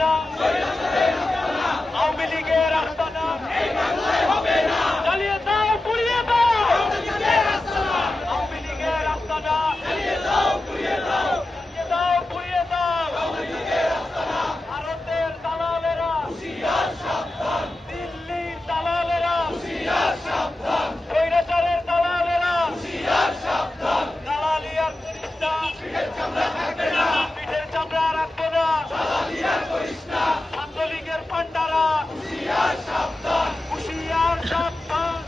আস্তানা আওয়ামী লীগের আস্তানা চালিয়ে দাও পুড়িয়ে দাও আওয়ামী লীগের আস্তানা চালিয়ে দাও পুড়িয়ে দাও ভারতের দালালেরা দিল্লির দালালেরা স্বৈরাচারের দালালেরা দালালি আর করিস না পিঠের চামড়া রাখবো না ছাত্রলীগের পান্ডারা হুঁশিয়ার সাবধান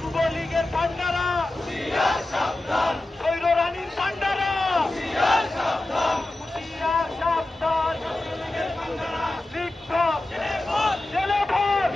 যুবলীগের পান্ডারা স্বৈর রানীর পান্ডারা হুঁশিয়ার সাবধান জেলে ভর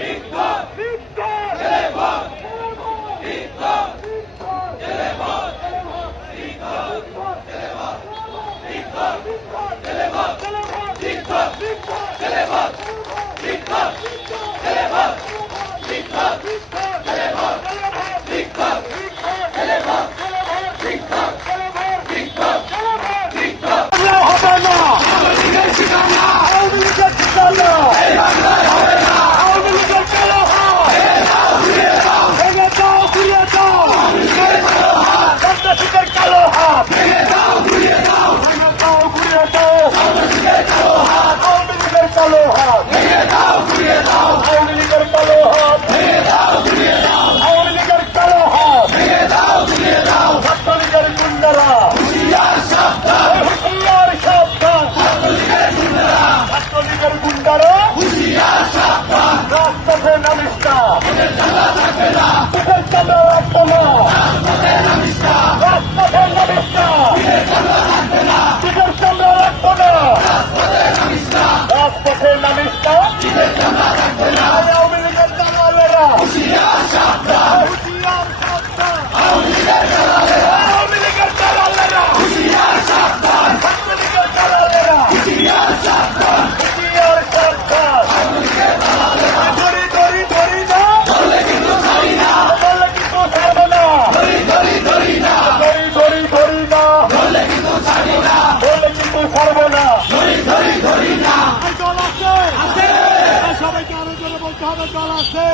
সবাইকে আরো জোরে বলতে হবে দল আছে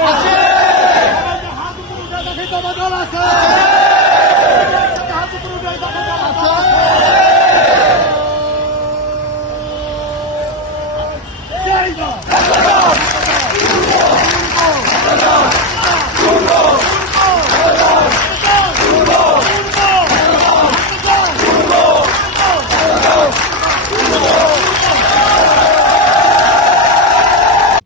হাত উপরে উঠে দেখি তোমার দল আছে হাত উপরে উঠে দেখো দল আছে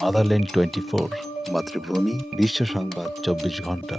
মাদারল্যান্ড 24 মাতৃভূমি বিশ্ব সংবাদ 24 ঘন্টা।